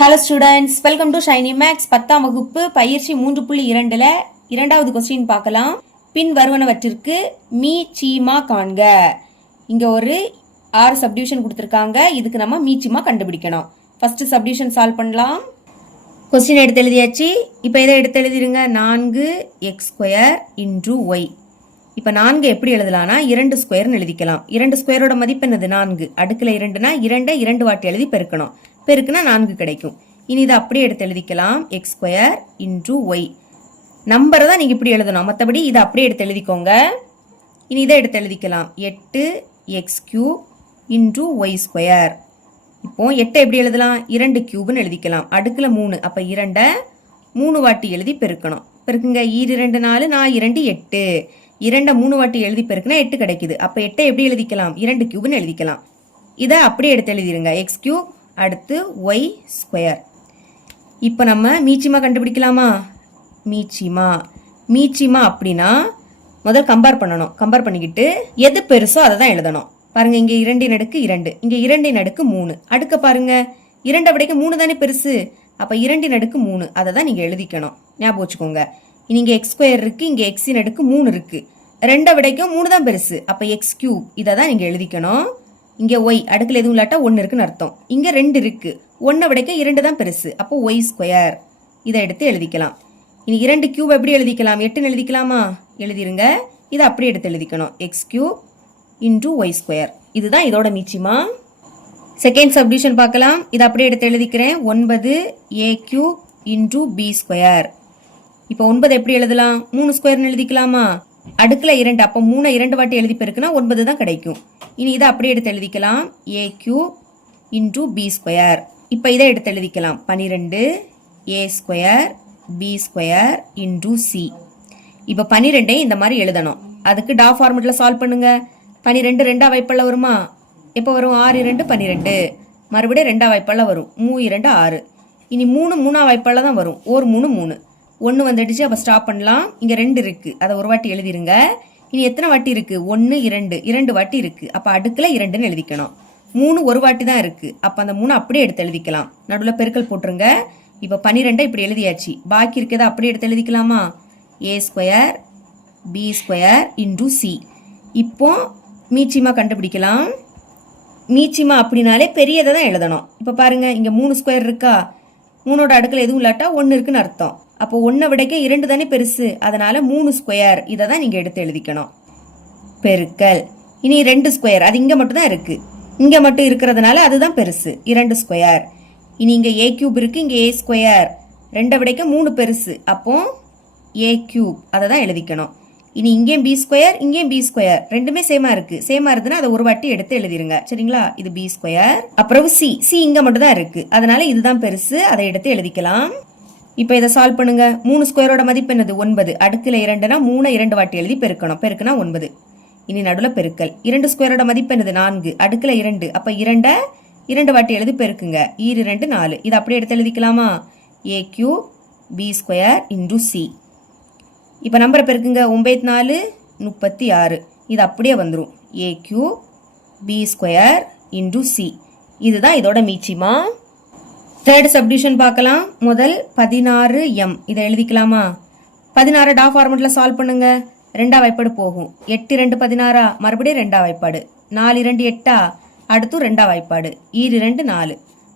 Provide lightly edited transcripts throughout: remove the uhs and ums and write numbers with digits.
Hello students, welcome to Shiny Max 10ஆம் வகுப்பு பயிற்சி 3.2ல இரண்டாவது கொஸ்டின் பார்க்கலாம். பின் வருவனவற்றிற்கு மீ சீமா காண்க. இங்க ஒரு 6 சப்டிவிஷன் கொடுத்துருக்காங்க. இதுக்கு நம்ம மீ சீமா கண்டுபிடிக்கணும். ஃபர்ஸ்ட் சப்டிவிஷன் சால்வ் பண்ணலாம். கொஸ்டின் எடுத்து எழுதியாச்சு. இப்போ இதை எடுத்து எழுதிருங்க. 4x² into Y. இப்போ 4 எப்படி எழுதலாம்னா 2 ஸ்கொயர்னு எழுதிக்கலாம். 2 ஸ்கொயரோட மதிப்பு என்னது 4. அடுக்கில் 2னா 2 2 வாட்டி எழுதி பெருக்கணும். பெருக்குனா 4 கிடைக்கும். இனி இதை அப்படியே எடுத்து எழுதிக்கலாம். x² into Y. நம்பரை தான் நீங்கள் இப்படி எழுதணும், மற்றபடி இதை அப்படியே எடுத்து எழுதிக்கோங்க. இனி இதை எடுத்து எழுதிக்கலாம். 8x³ into ஒய்². இப்போ 8 எப்படி எழுதலாம்? 2 கியூப்னு எழுதிக்கலாம். அடுக்கில் 3, அப்போ 2 3 வாட்டி எழுதி பெருக்கணும். பெருக்குங்க. 2 4, 2 8. 2 3 வாட்டி எழுதி பெருக்குனா 8 கிடைக்குது. அப்போ 8 எப்படி எழுதிக்கலாம்? 2 கியூப்னு எழுதிக்கலாம். இதை அப்படியே எடுத்து எழுதிருங்க. x³ அடுத்து y². இப்போ நம்ம மீச்சிமா கண்டுபிடிக்கலாமா? மீச்சிமா அப்படின்னா முதல் கம்பேர் பண்ணணும். கம்பேர் பண்ணிக்கிட்டு எது பெருசோ அதை தான் எழுதணும். பாருங்க, இங்கே 2 அடுக்கு 2, இங்கே 2 அடுக்கு 3. அடுக்க பாருங்க, 2 விடைக்கு 3 தானே பெருசு. அப்போ 2 அடுக்கு 3 அதை தான் நீங்கள் எழுதிக்கணும். ஞாபகம் வச்சுக்கோங்க. இங்கே x² இருக்கு, இங்கே x அடுக்கு 3 இருக்கு. 2 விடைக்கும் 3 தான் பெருசு. அப்போ x³ இதை தான் நீங்கள் எழுதிக்கணும். இங்கே ஒய் அடுக்கில் எதுவும் இல்லாட்டா 1 இருக்குன்னு அர்த்தம். இங்கே 2 இருக்கு, 1 விடைக்க 2 தான் பெருசு. அப்போ y². இதை எடுத்து எழுதிக்கலாம். இனி 2 கியூப் எப்படி எழுதிக்கலாம்? 8ன்னு எழுதிக்கலாமா? எழுதிருங்க. இதை அப்படியே எடுத்து எழுதிக்கணும். x³ into ஒய்². இதுதான் இதோட மீச்சிமா. செகண்ட் சப்டிவிஷன் பார்க்கலாம். இதை அப்படியே எடுத்து எழுதிக்கிறேன். 9a³ into b². இப்போ 9 எப்படி எழுதலாம்? 3 ஸ்கொயர்னு எழுதிக்கலாமா? அடுக்கில் 2, அப்போ 3 2 வாட்டி எழுதி பெருக்குனா 9 தான் கிடைக்கும். இனி இதை அப்படியே எடுத்து எழுதிக்கலாம். a³ into b². இப்போ இதை எடுத்து எழுதிக்கலாம். 12a² b² into c. இப்போ 12 இந்த மாதிரி எழுதணும். அதுக்கு டா ஃபார்மெட்டில் சால்வ் பண்ணுங்க. 12 2 வாய்ப்பால வருமா? எப்போ வரும்? 6 2 12. மறுபடியும் 2 வாய்ப்பால வரும். 3 2 6. இனி 3 3 வாய்ப்பால தான் வரும். 1 3 3. 1 வந்துடுச்சு. அப்போ ஸ்டாப் பண்ணலாம். இங்கே 2 இருக்கு, அதை ஒரு வாட்டி எழுதிருங்க. இனி எத்தனை வாட்டி இருக்கு? 1 2 2 வாட்டி இருக்கு. அப்போ அடுக்கில் 2ன்னு எழுதிக்கணும். 3 ஒரு வாட்டி தான் இருக்கு. அப்போ அந்த 3 அப்படியே எடுத்து எழுதிக்கலாம். நடுவில் பெருக்கல் போட்டுருங்க. இப்போ 12 இப்படி எழுதியாச்சு. பாக்கி இருக்கிறத அப்படியே எடுத்து எழுதிக்கலாமா? a² b² into c. இப்போ மீச்சிமா கண்டுபிடிக்கலாம். மீச்சிமா அப்படின்னாலே பெரியதை தான் எழுதணும். இப்போ பாருங்க, இங்கே 3 ஸ்கொயர் இருக்கா? 3ஓட அடுக்கில் எதுவும் இல்லாட்டா 1 இருக்குன்னு அர்த்தம். அப்போ 1 விடைக்க 2 தானே பெருசு. அதனால 3 ஸ்கொயர் இதை தான் நீங்கள் எடுத்து எழுதிக்கணும். பெருக்கல். இனி 2 ஸ்கொயர், அது இங்கே மட்டும் தான் இருக்கு. இங்கே மட்டும் இருக்கிறதுனால அதுதான் பெருசு. 2 ஸ்கொயர். இனி இங்கே a³ இருக்கு, இங்கே a². 2 விடைக்க 3 பெருசு. அப்போ a³ அதை தான் எழுதிக்கணும். இனி இங்கேயும் b², இங்கேயும் b². ரெண்டுமே சேமா இருக்கு. சேமா இருந்துன்னா அதை ஒரு வாட்டி எடுத்து எழுதிருங்க. சரிங்களா? இது b². அப்புறம் c இங்கே மட்டும் தான் இருக்கு. அதனால இதுதான் பெருசு. அதை எடுத்து எழுதிக்கலாம். இப்போ இதை சால்வ் பண்ணுங்க. 3 ஸ்கொயரோட மதிப்பு என்னது? 9. அடுக்கில் 2னா 3 2 வாட்டி எழுதி பெருக்கணும். பெருக்குனா 9. இனி நடுவில் பெருக்கல். 2 ஸ்கொயரோட மதிப்பு என்னது? 4. அடுக்கில் 2, அப்போ 2 2 வாட்டி எழுதி பெருக்குங்க. 2 4. இதை அப்படியே எடுத்து எழுதிக்கலாமா? a³ b² into c. இப்போ நம்பரை பெருக்குங்க. 9 4 36. இது அப்படியே வந்துடும். a³ b² into c. இதுதான் இதோட மீச்சிமா. தேர்ட் சப்டிவிஷன் பார்க்கலாம். முதல் 16m. இதை எழுதிக்கலாமா? 16 டா ஃபார்மெட்டில் சால்வ் பண்ணுங்க. 2 வாய்ப்பாடு போகும். 8 2 16. மறுபடியும் 2 வாய்ப்பாடு. 4 2 8. அடுத்து 2 வாய்ப்பாடு. 2 4.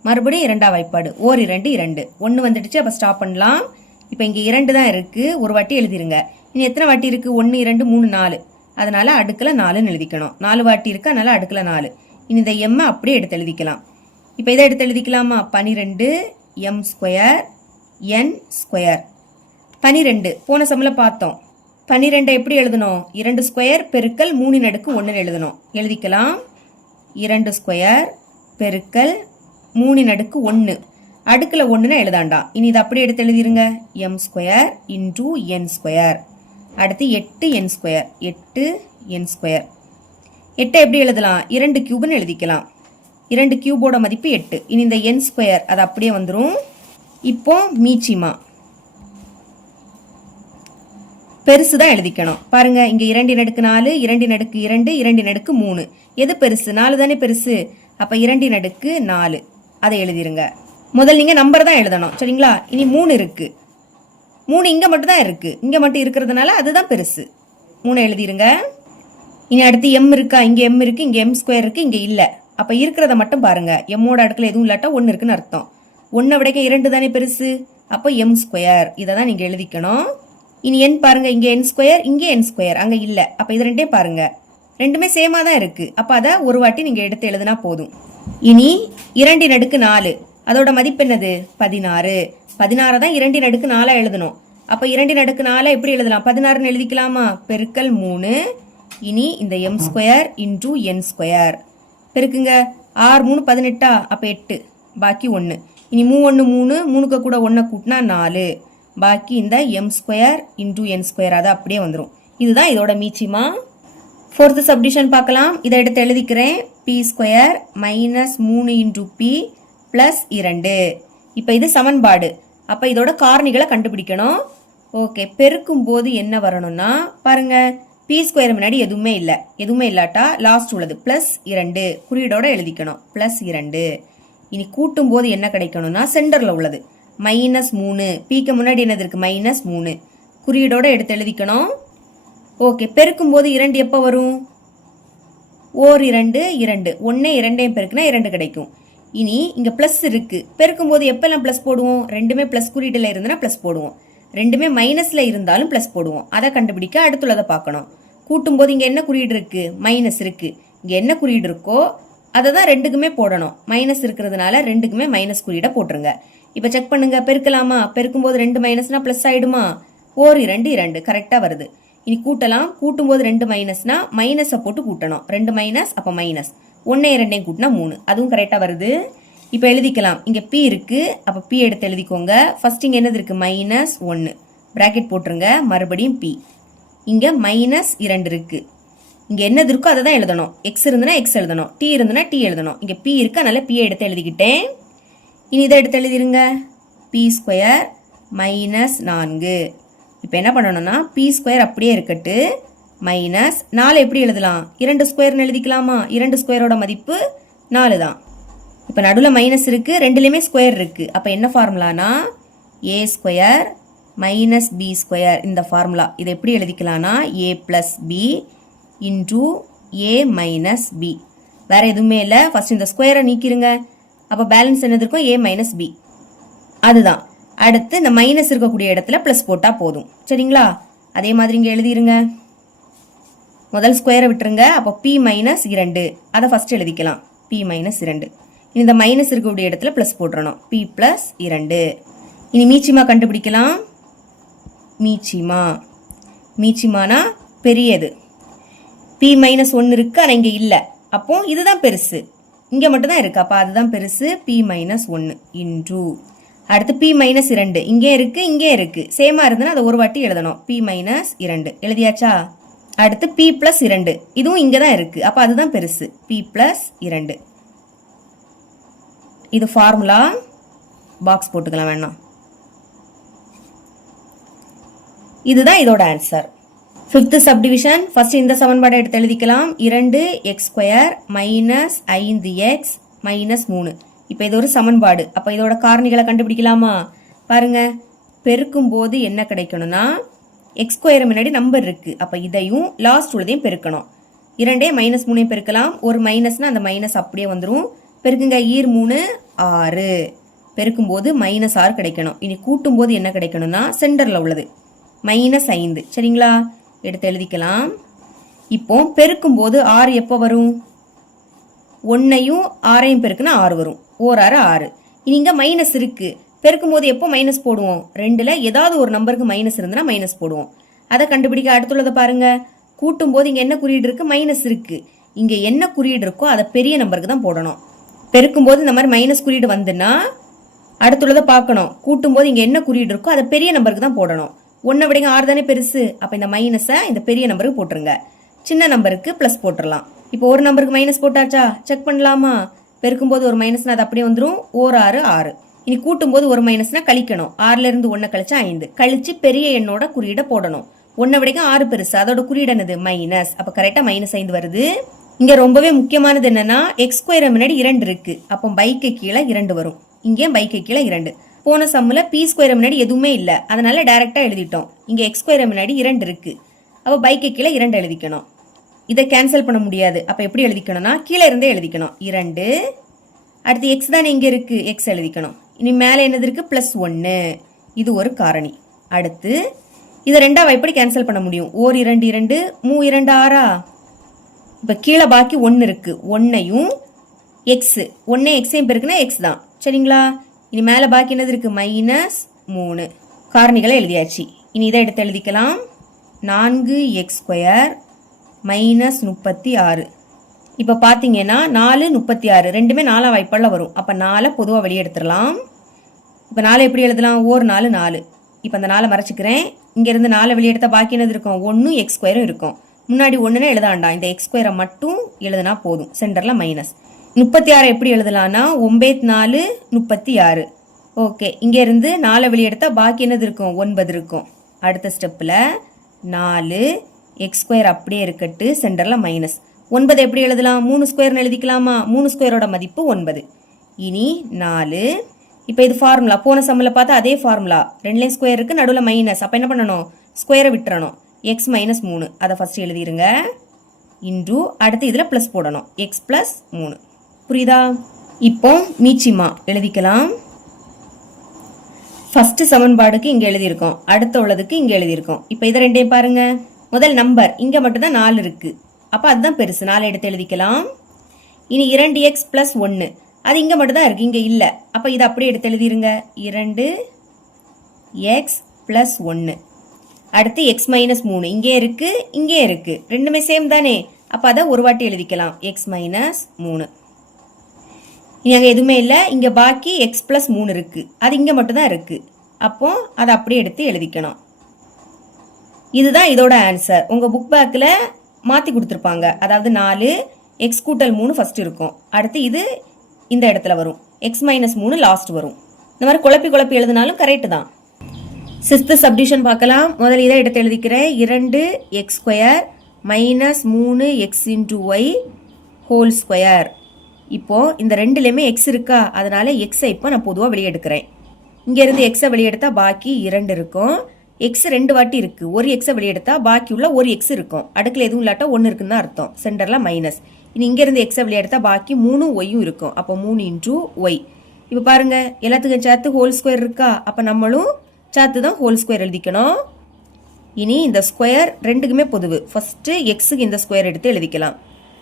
மறுபடியும் 2 வாய்ப்பாடு. 1 2 2. 1 வந்துடுச்சு. அப்போ ஸ்டாப் பண்ணலாம். இப்போ இங்கே 2 தான் இருக்கு. ஒரு வாட்டி எழுதிருங்க. இனி எத்தனை வாட்டி இருக்கு? 1 2 3 4. அதனால அடுக்கில் 4ன்னு எழுதிக்கணும். 4 வாட்டி இருக்கு, அதனால அடுக்கில் 4. இனி இந்த m அப்படியே எடுத்து எழுதிக்கலாம். இப்போ இதை எடுத்து எழுதிக்கலாமா? 12 m² n². 12 போன சம்மில் பார்த்தோம். 12 எப்படி எழுதணும்? 2 ஸ்கொயர் பெருக்கல் 3 அடுக்கு 1 எழுதணும். எழுதிக்கலாம். 2 ஸ்கொயர் பெருக்கல் 3 அடுக்கு 1. அடுக்கில் 1ன்னு எழுதாண்டா. இனி இதை அப்படியே எடுத்து எழுதிருங்க. m² into n². அடுத்து 8n². 8n². 8 எப்படி எழுதலாம்? 2 கியூப்னு எழுதிக்கலாம். 2 கியூபோட மதிப்பு 8. இனி இந்த n² அது அப்படியே வந்துடும். இப்போ மீச்சிமா பெருசு தான் எழுதிக்கணும். பாருங்க, இங்க 2 அடுக்கு 4, 2 அடுக்கு 2, 2 அடுக்கு 3. எது பெருசு? 4 தானே பெருசு. அப்ப 2 அடுக்கு 4 அதை எழுதிருங்க. முதல் நீங்க நம்பர் தான் எழுதணும் சரிங்களா. இனி 3 இருக்கு, 3 இங்க மட்டும் தான் இருக்கு, இங்க மட்டும் இருக்கிறதுனால அதுதான் பெருசு. 3 எழுதிருங்க. இனி அடுத்து m இருக்கா, இங்க m இருக்கு, இங்க m ஸ்கொயர் இருக்கு, இங்க இல்ல. அப்ப இருக்கிறத மட்டும் பாருங்க. எம்மோட அடுக்கல எதுவும் இல்லாட்டா 1 இருக்குன்னு அர்த்தம். 1 விடைக்க 2 தானே பெருசு, அப்போ m ஸ்கொயர். இதை தான் நீங்க எழுதிக்கணும். இனி n பாருங்க, இங்க n ஸ்கொயர், இங்க n ஸ்கொயர், அங்க இல்ல. அப்ப இது ரெண்டே பாருங்க, ரெண்டுமே சேமா தான் இருக்கு. அப்ப அதை ஒரு வாட்டி நீங்க எடுத்து எழுதினா போதும். இனி 2 ன் அடுக்கு 4, அதோட மதிப்பு என்னது 16. 16 தான் 2 ன் அடுக்கு 4 எழுதணும். அப்ப 2 ன் அடுக்கு 4 எப்படி எழுதலாம், 16 எழுதிக்கலாமா, பெருக்கல் 3. இனி இந்த m square into n square பெருக்குங்க. 6 3 18, அப்ப 8, பாக்கி 1. இனி 3 1 3, 3க்கு கூட 1 கூட்டினா 4, பாக்கி இந்த m square into n square, அது அப்படியே வந்துடும். இதுதான் இதோட மீச்சிமா. 4th சப்டிஷன் பார்க்கலாம். இதை எடுத்து எழுதிக்கிறேன். p square minus 3 into p plus 2. இப்போ இது சமன்பாடு. அப்போ இதோட காரணிகளை கண்டுபிடிக்கணும். ஓகே, பெருக்கும் போது என்ன வரணும்னா பாருங்க, p ஸ்கொயர் முன்னாடி எதுவுமே இல்லை, எதுவுமே இல்லாட்டா லாஸ்ட் உள்ளது பிளஸ் 2 குறியீடோட எழுதிக்கணும், பிளஸ் 2. இனி கூட்டும் போது என்ன கிடைக்கணும்னா சென்டர்ல உள்ளது மைனஸ் 3, pக்கு முன்னாடி என்னது இருக்கு மைனஸ் 3 குறியீடோட எடுத்து எழுதிக்கணும். ஓகே, பெருக்கும் போது 2 எப்போ வரும், ஓர் 2 2, 1 2 பெருக்குனா 2 கிடைக்கும். இனி இங்க பிளஸ் இருக்கு, பெருக்கும் போது எப்பெல்லாம் பிளஸ் போடுவோம், ரெண்டுமே பிளஸ் குறியீடுல இருந்தனா பிளஸ் போடுவோம், ரெண்டுமே மைனஸ்ல இருந்தாலும் பிளஸ் போடுவோம். அதை கண்டுபிடிக்க அடுத்துள்ளதை பார்க்கணும். கூட்டும் போது இங்க என்ன குறியீடு இருக்கு, மைனஸ் இருக்கு. இங்க என்ன குறியீடு இருக்கோ அதை தான் ரெண்டுக்குமே போடணும். மைனஸ் இருக்கிறதுனால ரெண்டுக்குமே மைனஸ் குறியீடை போட்டுருங்க. இப்ப செக் பண்ணுங்க, பெருக்கலாமா, பெருக்கும் போது 2 மைனஸ்னா பிளஸ் ஆயிடுமா, ஓர் 2 2 கரெக்டா வருது. இனி கூட்டலாம். கூட்டும் போது 2 மைனஸ்னா மைனஸை போட்டு கூட்டணும், 2 மைனஸ் அப்ப மைனஸ், 1 2 கூட்டினா 3, அதுவும் கரெக்டா வருது. இப்ப எழுதிக்கலாம். இங்க p இருக்கு, அப்ப p எடுத்து எழுதிக்கோங்க. ஃபர்ஸ்ட் இங்க என்னது இருக்கு மைனஸ் 1 பிராக்கெட் போட்டுருங்க, மறுபடியும் p. இங்க மைனஸ் 2 இருக்கு, இங்க என்னது இருக்கோ அதை தான் எழுதணும். x இருந்துனா x எழுதணும், t இருந்துனா t எழுதணும். இங்க p இருக்கு, அதனால p எடுத்து எழுதிக்கிட்டேன். இனி இதை எடுத்து எழுதிருங்க. p square minus 4. இப்போ என்ன பண்ணணும்னா p ஸ்கொயர் அப்படியே இருக்கட்டு, மைனஸ் 4 எப்படி எழுதலாம், 2 ஸ்கொயர்னு எழுதிக்கலாமா, 2 ஸ்கொயரோட மதிப்பு 4 தான். இப்போ நடுவில் மைனஸ் இருக்கு, ரெண்டுலேயுமே ஸ்கொயர் இருக்கு. அப்போ என்ன ஃபார்முலானா a square minus b square, இந்த ஃபார்முலா. இதை எப்படி எழுதிக்கலாம்னா a plus b into a minus b. வேற எதுவுமே இல்லை. ஃபர்ஸ்ட் இந்த ஸ்கொயரை நீக்கிருங்க. அப்போ பேலன்ஸ் என்னது இருக்கும், a மைனஸ் b, அதுதான். அடுத்து இந்த மைனஸ் இருக்கக்கூடிய இடத்துல பிளஸ் போட்டா போதும் சரிங்களா. அதே மாதிரி இங்க எழுதிருங்க. முதல் ஸ்கொயரை விட்டுருங்க. அப்போ p மைனஸ் 2, அதை ஃபர்ஸ்ட் எழுதிக்கலாம், p மைனஸ் 2. இந்த மைனஸ் இருக்கக்கூடிய இடத்துல பிளஸ் போட்டுறணும், p பிளஸ் 2. இனி மீச்சிமா கண்டுபிடிக்கலாம். மீச்சிமா, மீச்சிமானா பெரியது. p மைனஸ் 1 இருக்கு, ஆனால் இங்க இல்லை. அப்போ இதுதான் பெருசு, இங்க மட்டும் தான் இருக்கு. அப்ப அதுதான் பெருசு, p மைனஸ் 1 இன்டூ. அடுத்து p மைனஸ் 2 இங்கே இருக்கு, இங்கே இருக்கு, சேமா இருந்ததுன்னா அதை ஒரு வாட்டி எழுதணும், p மைனஸ் 2 எழுதியாச்சா. அடுத்து p பிளஸ் 2, இதுவும் இங்க தான் இருக்கு. அப்ப அதுதான் பெருசு, p பிளஸ் 2. இது ஃபார்முலா, பாக்ஸ் போட்டுக்கலாம் வேணாம். இதுதான் இதோட ஆன்சர். 5th subdivision. ஃபர்ஸ்ட் இந்த சமன்பாடை எடுத்து எழுதிக்கலாம். 2x square minus 5x minus 3. இப்போ இது ஒரு சமன்பாடு. அப்போ இதோட காரணிகளை கண்டுபிடிக்கலாமா. பாருங்க, பெருக்கும் போது என்ன கிடைக்கணும்னா எக்ஸ் ஸ்கொயர் முன்னாடி நம்பர் இருக்கு. அப்போ இதையும் லாஸ்ட் உள்ளதையும் பெருக்கணும். 2 மைனஸ் 3 பெருக்கலாம். ஒரு மைனஸ்னா அந்த மைனஸ் அப்படியே வந்துடும். பெருக்குங்க, ஈர் 3 6. பெருக்கும் போது மைனஸ் 6 கிடைக்கணும். இனி கூட்டும் போது என்ன கிடைக்கணும்னா சென்டர்ல உள்ளது மைனஸ் 5 சரிங்களா. எடுத்து எழுதிக்கலாம். இப்போ பெருக்கும் போது 6 எப்போ வரும், 1ஐயும் 6ஐயும் பெருக்குனா 6 வரும். ஓர் 6 6. இனி இங்க மைனஸ் இருக்கு, பெருக்கும் போது எப்போ மைனஸ் போடுவோம், 2ல ஏதாவது ஒரு நம்பருக்கு மைனஸ் இருந்துன்னா மைனஸ் போடுவோம். அதை கண்டுபிடிக்க அடுத்துள்ளதை பாருங்க. கூட்டும் போது இங்க என்ன குறியீடு இருக்கு, மைனஸ் இருக்கு. இங்க என்ன குறியீடு இருக்கோ அதை பெரிய நம்பருக்கு தான் போடணும். பெருக்கும் போது இந்த மாதிரி மைனஸ் குறியீடு வந்துன்னா அடுத்துள்ளதை பார்க்கணும். கூட்டும் போது இங்க என்ன குறியீடு இருக்கோ அதை பெரிய நம்பருக்கு தான் போடணும். 1 விடங்க 6 தானே பெருசு. அப்ப இந்த மைனஸை இந்த பெரிய நம்பருக்கு போட்டுருங்க, சின்ன நம்பருக்கு பிளஸ் போட்டுடலாம். இப்போ ஒரு நம்பருக்கு மைனஸ் போட்டாச்சா, செக் பண்ணலாமா. பெருக்கும் போது ஒரு மைனஸ்னா அது அப்படியே வந்துடும், ஓர் 6 6. இனி கூட்டும் போது ஒரு மைனஸ்னா கழிக்கணும். 6ல இருந்து 1 கழிச்சா 5, கழிச்சு பெரிய எண்ணோட குறியீடை போடணும். 1 விடங்க 6 பெருசு, அதோட குறியீடு என்னது மைனஸ். அப்ப கரெக்டா மைனஸ் 5 வருது. இங்க ரொம்பவே முக்கியமானது என்னன்னா எக்ஸ் ஸ்கொயர் முன்னாடி 2 இருக்கு. அப்போ பைக்கு கீழே 2 வரும். இங்கே பைக்கு கீழே 2. போன சம்மில் பி ஸ்கொயர் முன்னாடி எதுவுமே இல்லை, அதனால டைரக்டா எழுதிட்டோம். இங்கே எக்ஸ் ஸ்கொயர் முன்னாடி 2 இருக்கு, அப்போ பைக்கு கீழே 2 எழுதிக்கணும். இதை கேன்சல் பண்ண முடியாது, அப்போ எப்படி எழுதிக்கணும்னா கீழே இருந்தே எழுதிக்கணும். 2 அடுத்து எக்ஸ் தானே இங்கே இருக்கு, எக்ஸ் எழுதிக்கணும். இனி மேலே என்னது இருக்கு, +1. இது ஒரு காரணி. அடுத்து இதை 2ஆ எப்படி கேன்சல் பண்ண முடியும்? ஓர் 2 2 மூ 2 6. இப்போ கீழே பாக்கி 1 இருக்கு, 1ஐயும் எக்ஸ் 1 எக்ஸையும் பெருக்குனா எக்ஸ் தான், சரிங்களா? இனி மேலே பாக்கி என்னது இருக்கு, -3. காரணிகளை எழுதியாச்சு. இனி இதை எடுத்து எழுதிக்கலாம். 4x² -36. இப்போ பார்த்தீங்கன்னா 4 36 ரெண்டுமே 4 வாய்ப்பாடில் வரும். அப்போ 4 பொதுவாக வெளியே எடுத்துடலாம். இப்போ 4 எப்படி எழுதலாம்? ஓர் 4 4. இப்போ அந்த 4 மறைச்சிக்கிறேன். இங்கேருந்து 4 வெளியே எடுத்தால் பாக்கி என்னது இருக்கும், 1 x² இருக்கும். முன்னாடி 1ன்னு எழுத வேண்டாம், இந்த x² மட்டும் எழுதுனா போதும். சென்டரில் மைனஸ். 36 எப்படி எழுதலாம்னா 9 4 36. ஓகே, இங்கேருந்து 4 வெளியே எடுத்தால் பாக்கி என்னது இருக்கும், 9 இருக்கும். அடுத்த ஸ்டெப்பில் 4 x² அப்படியே இருக்கட்டு, சென்டரில் மைனஸ். 9 எப்படி எழுதலாம்? 3 ஸ்கொயர்னு எழுதிக்கலாமா? 3 ஸ்கொயரோட மதிப்பு 9. இனி 4. இப்போ இது ஃபார்முலா, போன சம்மில் பார்த்தா அதே ஃபார்முலா. 2 ஸ்கொயர் இருக்கு, நடுவில் மைனஸ். அப்போ என்ன பண்ணணும், ஸ்கொயரை விட்டுறணும். x -3 அதை ஃபர்ஸ்ட் எழுதிருங்க. இன்டு அடுத்து இதில் ப்ளஸ் போடணும், x + 3. புரியுதா? இப்போ மீச்சிமா எழுதிக்கலாம். ஃபர்ஸ்ட் சமன்பாடுக்கு இங்கே எழுதியிருக்கோம், அடுத்த உள்ளதுக்கு இங்கே எழுதியிருக்கோம். இப்போ இதை ரெண்டையும் பாருங்க. முதல் நம்பர் இங்கே மட்டும்தான் 4 இருக்கு, அப்போ அதுதான் பெருசு, 4 எடுத்து எழுதிக்கலாம். இனி 2x + 1 அது இங்கே மட்டும்தான் இருக்கு, இங்கே இல்லை. அப்போ இதை அப்படியே எடுத்து எழுதிருங்க. 2x + 1. அடுத்து x -3 இங்கே இருக்கு, இங்கே இருக்கு, ரெண்டுமே சேம் தானே. அப்போ அதை ஒரு வாட்டி எழுதிக்கலாம், x -3. இனி அங்கே எதுவுமே இல்லை, இங்கே பாக்கி x + 3 இருக்கு, அது இங்கே மட்டும்தான் இருக்கு. அப்போ அதை அப்படியே எடுத்து எழுதிக்கணும். இதுதான் இதோட ஆன்சர். உங்கள் புக் பேக்கில் மாற்றி கொடுத்துருப்பாங்க. அதாவது 4 x + 3 ஃபர்ஸ்ட் இருக்கும், அடுத்து இது இந்த இடத்துல வரும், x -3 லாஸ்ட் வரும். இந்த மாதிரி குழப்பி குழப்பி எழுதினாலும் கரெக்டு தான். 6th சப்டிவிஷன் பார்க்கலாம். முதல்ல இதை எடுத்து எழுதிக்கிறேன். 2x² -3x × y (2). இப்போ இந்த ரெண்டுலையுமே எக்ஸ் இருக்கா, அதனால எக்ஸை இப்போ நான் பொதுவாக வெளியே எடுக்கிறேன். இங்கேருந்து எக்ஸை வெளியே எடுத்தால் பாக்கி 2 இருக்கும். எக்ஸ் 2 வாட்டி இருக்கு, ஒரு எக்ஸை வெளியே எடுத்தால் பாக்கி உள்ள ஒரு எக்ஸ் இருக்கும். அடுக்கில் எதுவும் இல்லாட்டா 1 இருக்குன்னு தான் அர்த்தம். சென்டரில் மைனஸ். இனி இங்கேருந்து எக்ஸை வெளியே எடுத்தால் பாக்கி 3 ஒய்யும் இருக்கும். அப்போ 3 × y. இப்போ பாருங்க, எல்லாத்துக்கும் சேர்த்து (2) இருக்கா, அப்போ நம்மளும் சேர்த்து தான் (2) எழுதிக்கணும். இனி இந்த ஸ்கொயர் ரெண்டுக்குமே பொதுவு. ஃபர்ஸ்ட் எக்ஸுக்கு இந்த ஸ்கொயர் எடுத்து எழுதிக்கலாம்.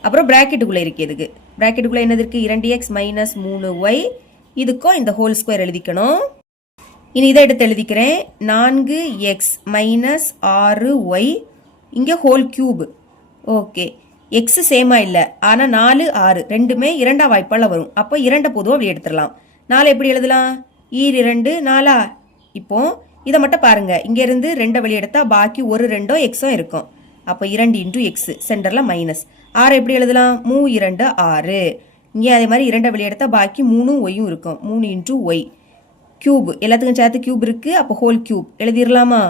அப்புறம் பிராக்கெட்டுக்குள்ளே இருக்கிறதுக்கு, பிராக்கெட்டுக்குள்ளே என்னது இருக்கு, 2x - 3y. இதுக்கும் இந்த (2) எழுதிக்கணும். இனி இதை எடுத்து எழுதிக்கிறேன். 4x - 6y இங்கே (3). ஓகே, எக்ஸ் சேமா இல்லை, ஆனால் 4 6 ரெண்டுமே 2ஆம் வாய்ப்பால் வரும். அப்போ 2 பொதுவாக அப்படி எடுத்துடலாம். 4 எப்படி எழுதலாம், ஈர் 2 4. இப்போ இதை மட்டும் பாருங்க, இங்கேருந்து 2 வெளியே எடுத்தால் பாக்கி ஒரு 2 எக்ஸும் இருக்கும். அப்போ 2 × x, சென்டரில் மைனஸ். 6 எப்படி எழுதலாம், 3 2 6. இங்கே அதே மாதிரி 2 வெளியே எடுத்தால் பாக்கி 3 ஒய்யும் இருக்கும், 3 × y. கியூப் எல்லாத்துக்கும் சேர்த்து கியூப் இருக்கு, அப்போ (3) எழுதிடலாமா?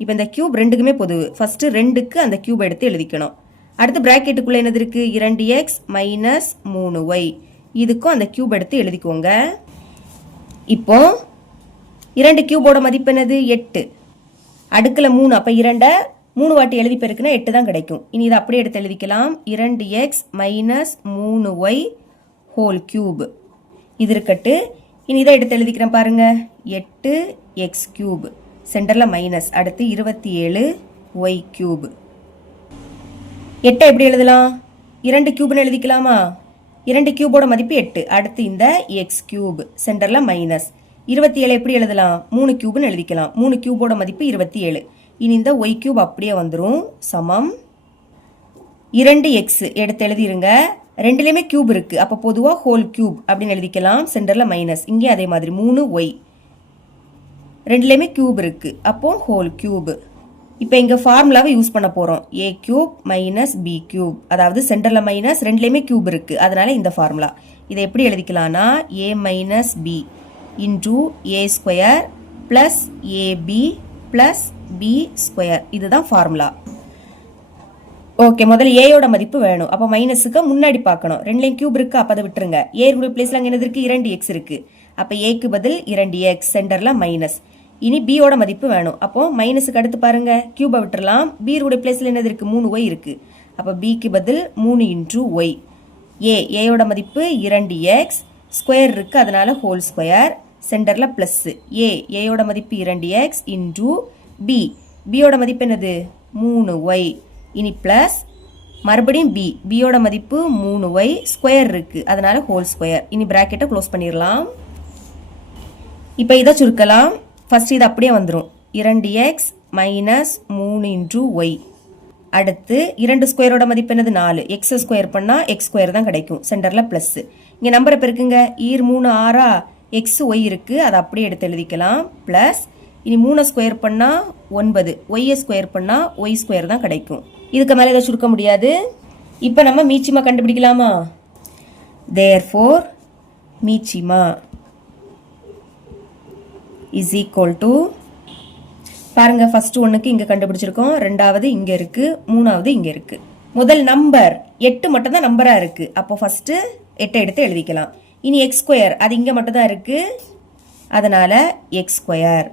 இப்போ இந்த கியூப் ரெண்டுக்குமே பொதுவு. ஃபர்ஸ்ட் 2க்கு அந்த கியூப் எடுத்து எழுதிக்கணும். அடுத்து பிராக்கெட்டுக்குள்ளே என்னது இருக்கு, 2x - 3y. இதுக்கும் அந்த கியூப் எடுத்து எழுதிக்கோங்க. இப்போ 2 கியூபோட மதிப்பு என்னது, 8. அடுக்கில் 3, அப்போ 2 3 வாட்டி எழுதி பெருக்குன்னா 8 தான் கிடைக்கும். இனி இதை அப்படியே எடுத்து எழுதிக்கலாம். 2x - 3y (3). இது இருக்கட்டு. இனி இதை எடுத்து எழுதிக்கிறேன் பாருங்க, 8x³ சென்டரில் மைனஸ். அடுத்து 27y³. 8 எப்படி எழுதலாம், 2 கியூப்னு எழுதிக்கலாமா? 2 கியூபோட மதிப்பு 8. அடுத்து இந்த x³ சென்டரில் மைனஸ். 27 எப்படி எழுதலாம், 3 கியூப்னு எழுதிக்கலாம். 3 கியூபோட மதிப்பு 27. இனி இந்த y³ அப்படியே வந்துடும், சமம் 2x எடுத்து எழுதிருங்க. ரெண்டுலேயுமே கியூப் இருக்கு, அப்போ பொதுவாக (3) அப்படின்னு எழுதிக்கலாம். சென்டரில் மைனஸ். இங்கே அதே மாதிரி 3y, ரெண்டுலேயுமே கியூப் இருக்கு, அப்போ (3). இப்போ இங்கே ஃபார்முலாவை யூஸ் பண்ண போகிறோம், a³ - b³. அதாவது சென்டரில் மைனஸ், ரெண்டுலேயுமே கியூப் இருக்கு, அதனால இந்த ஃபார்முலா. இதை எப்படி எழுதிக்கலாம்னா a - b × a² + ab + b². இதுதான் ஃபார்முலா. ஓகே, முதல்ல ஏயோட மதிப்பு வேணும். அப்போ மைனஸுக்கு முன்னாடி பார்க்கணும். ரெண்டுலேயும் கியூப் இருக்கு, அப்போ அதை விட்டுருங்க. ஏ பிளேஸ்ல அங்கே என்னது இருக்கு, 2x இருக்கு. அப்போ ஏக்கு பதில் 2x, சென்டரில் மைனஸ். இனி பியோட மதிப்பு வேணும். அப்போ மைனஸுக்கு அடுத்து பாருங்க, கியூபை விட்டுறலாம். பியோட பிளேஸில் என்னது இருக்குது? 3y இருக்குது. அப்போ பிக்கு பதில் 3 × y. ஏயோட மதிப்பு 2x, ஸ்கொயர் இருக்குது, அதனால ஹோல் ஸ்கொயர், சென்டரில் ப்ளஸ்ஸு. ஏயோட மதிப்பு 2x இன்டூ பியோட மதிப்பு என்னது? 3y. இனி ப்ளஸ் மறுபடியும் பியோட மதிப்பு 3y, ஸ்கொயர் இருக்குது, அதனால ஹோல் ஸ்கொயர். இனி பிராக்கெட்டை க்ளோஸ் பண்ணிடலாம். இப்போ இதை சுருக்கலாம். ஃபர்ஸ்ட் இது அப்படியே வந்துடும். 2x minus 3 × y. அடுத்து 2 ஸ்கொயரோட மதிப்பு என்னது? 4. எக்ஸ் ஸ்கொயர் பண்ணால் எக்ஸ் ஸ்கொயர் தான் கிடைக்கும், சென்டரில் ப்ளஸ்ஸு. இங்கே நம்பரை பெருக்குங்க. 3 6 எக்ஸ் ஒய் இருக்குது, அதை அப்படியே எடுத்து எழுதிக்கலாம். ப்ளஸ் இனி 3 ஸ்கொயர் பண்ணால் 9, ஒய்யை ஸ்கொயர் பண்ணால் ஒய் ஸ்கொயர் தான் கிடைக்கும். இதுக்கு மேலே இதை சுருக்க முடியாது. இப்போ நம்ம மீச்சிமா கண்டுபிடிக்கலாமா? தேர்ஃபோர் மீச்சிமா இஸ் ஈக்குவல் டு, பாருங்க, ஃபர்ஸ்ட் ஒன்றுக்கு இங்கே கண்டுபிடிச்சிருக்கோம், ரெண்டாவது இங்கே இருக்குது, மூணாவது இங்கே இருக்குது. முதல் நம்பர் 8 மட்டும் தான் நம்பராக இருக்குது. அப்போ ஃபஸ்ட்டு 8 எடுத்து எழுதிக்கலாம். இனி எக்ஸ் ஸ்கொயர், அது இங்கே மட்டும் தான் இருக்குது, அதனால் எக்ஸ் ஸ்கொயர்.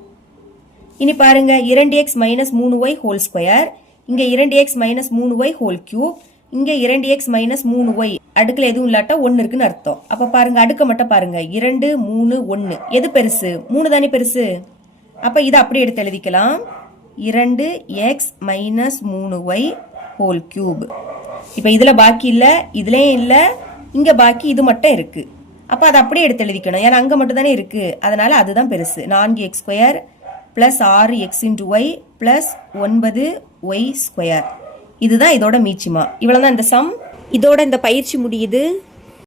இனி பாருங்க, 2x minus 3y whole square, இங்கே 2x minus 3y whole cube, இங்கே 2x மைனஸ் 3y, அடுக்கில் எதுவும் இல்லாட்டா 1 இருக்குன்னு அர்த்தம். அப்போ பாருங்க, அடுக்க மட்டும் பாருங்க, 2 3 1, எது பெருசு? 3 தானே பெருசு. அப்போ இதை அப்படியே எடுத்து எழுதிக்கலாம். 2x minus 3y whole cube. இப்போ இதில் பாக்கி இல்லை, இதுலேயும் இல்லை, இங்கே பாக்கி இது மட்டும் இருக்குது. அப்போ அதை அப்படியே எடுத்து எழுதிக்கணும், ஏன்னா அங்கே மட்டும் தானே இருக்குது, அதனால அதுதான் பெருசு. 4x square plus 6x × y plus 9y square. இதுதான் இதோட மீச்சிமா. இவ்வளோ தான் இந்த சம். இதோட இந்த பயிற்சி முடியுது.